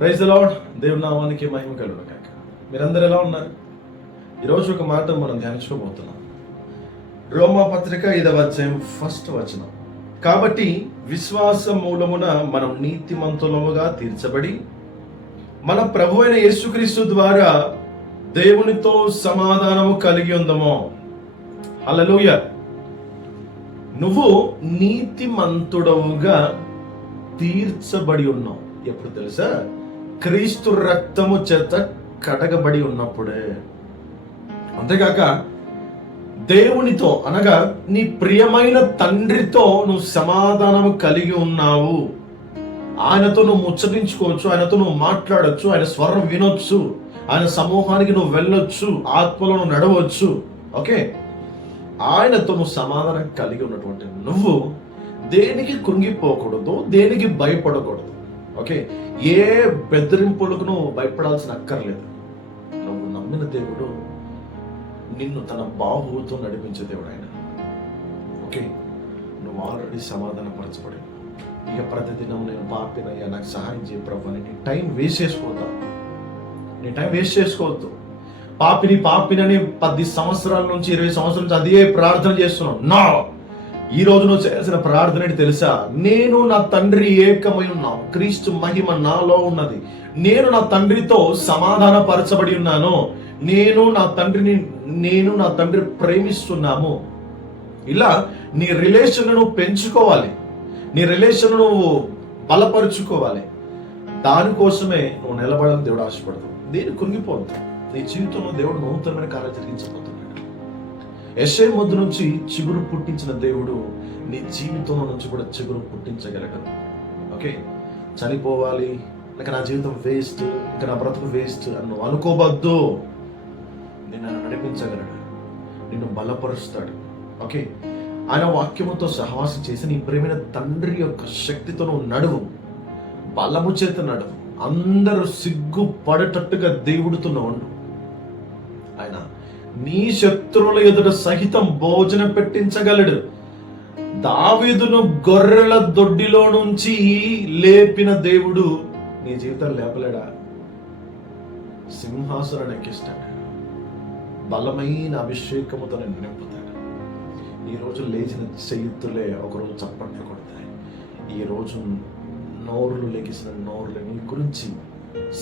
Praise the lord. దేవుని నామానికి మహిమ కలుగును గాక. మీరందరూ ఎలా ఉన్నారు? ఈరోజు ఒక మాట మనం ధ్యానించుకోబోతున్నాం. రోమా పత్రిక 5వ అధ్యాయం 1st వచనం. కాబట్టి విశ్వాస మూలమున మనం నీతిమంతులముగా తీర్చబడి మన ప్రభు అయిన యేసుక్రీస్తు ద్వారా దేవునితో సమాధానము కలిగి ఉందమో. హల్లెలూయా. నువ్వు నీతిమంతుడవుగా తీర్చబడి ఉన్నావు. ఎప్పుడు తెలుసా? క్రీస్తు రక్తము చేత కడగబడి ఉన్నప్పుడే. అంతేగాక దేవునితో అనగా నీ ప్రియమైన తండ్రితో నువ్వు సమాధానము కలిగి ఉన్నావు. ఆయనతో నువ్వు ముచ్చటించుకోవచ్చు, ఆయనతో నువ్వు మాట్లాడొచ్చు, ఆయన స్వరం వినొచ్చు, ఆయన సమూహానికి నువ్వు వెళ్ళొచ్చు, ఆత్మలో నువ్వు నడవచ్చు. ఓకే, ఆయనతో నువ్వు సమాధానం కలిగి ఉన్నటువంటి నువ్వు దేనికి కృంగిపోకూడదు, దేనికి భయపడకూడదు. ఓకే, ఏ బెదిరింపులకు నువ్వు భయపడాల్సిన అక్కర్లేదు. నువ్వు నమ్మిన దేవుడు నిన్ను తన బాహువుతో నడిపించే దేవుడు ఆయన. ఓకే, నువ్వు ఆల్రెడీ సమాధానపరచబడి ఇక ప్రతిదినం నేను పాపినయ్యా, నాకు సహాయం చేయ ప్రభు అని నీ టైం వేస్ట్ చేసుకోవద్దు. నీ టైం వేస్ట్ చేసుకోవద్దు. పాపినని 10 సంవత్సరాల నుంచి 20 సంవత్సరాల నుంచి అదే ప్రార్థన చేస్తున్నావు. నా ఈ రోజు నువ్వు చేయాల్సిన ప్రార్థన ఏంటి తెలుసా? నేను నా తండ్రి ఏకమై ఉన్నాం, క్రీస్తు మహిమ నాలో ఉన్నది, నేను నా తండ్రితో సమాధాన పరచబడి ఉన్నాను, నేను నా తండ్రి ప్రేమిస్తున్నాము. ఇలా నీ రిలేషన్ నువ్వు పెంచుకోవాలి, నీ రిలేషన్ నువ్వు బలపరుచుకోవాలి. దానికోసమే నువ్వు నిలబడాలని దేవుడు ఆశపడతావు. దేని కుంగిపోవద్దు. నీ జీవితంలో దేవుడు నూతనమైన కార్యాలు జరిగించబోతున్నాడు. యెషయా మొద్దు నుంచి చిగురు పుట్టించిన దేవుడు నీ జీవితంలో నుంచి కూడా చిగురు పుట్టించగలడు. ఓకే, చనిపోవాలి, ఇంకా నా జీవితం వేస్ట్, ఇంకా నా బ్రతుకు వేస్ట్ అని నువ్వు అనుకోవద్దు. నిన్ను నడిపించగలడు, నిన్ను బలపరుస్తాడు. ఓకే, ఆయన వాక్యముతో సహవాసం చేసి నీ ప్రేమైన తండ్రి యొక్క శక్తితో నువ్వు నడువు, బలము చేత నడువు. అందరూ సిగ్గుపడేటట్టుగా దేవుడితో ఉండు. ఆయన నీ శత్రువుల ఎదుట సహితం భోజనం పెట్టించగలడు. దావీదును గొర్రెల దొడ్డిలో నుంచి లేపిన దేవుడు నీ జీవితాన్ని లేపలేడా? సింహాసనం ఎక్కిస్తాడు, బలమైన అభిషేకముతో నేను నింపుతాడు. ఈ రోజు లేచిన చేతులే ఒకరోజు చప్పట్లు కొడతాయి. ఈ రోజు నోరులు లెగిసిన నోరులు నీ గురించి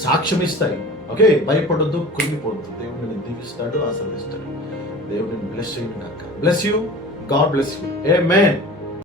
సాక్ష్యం ఇస్తాయి. ఓకే, భయపడొద్దు, కృంగిపోవద్దు. దేవుడు నిన్ను దీవిస్తాడు, ఆశీర్వదిస్తాడు. దేవుడిని బ్లెస్ చేయండి. Bless you. God bless you. Amen.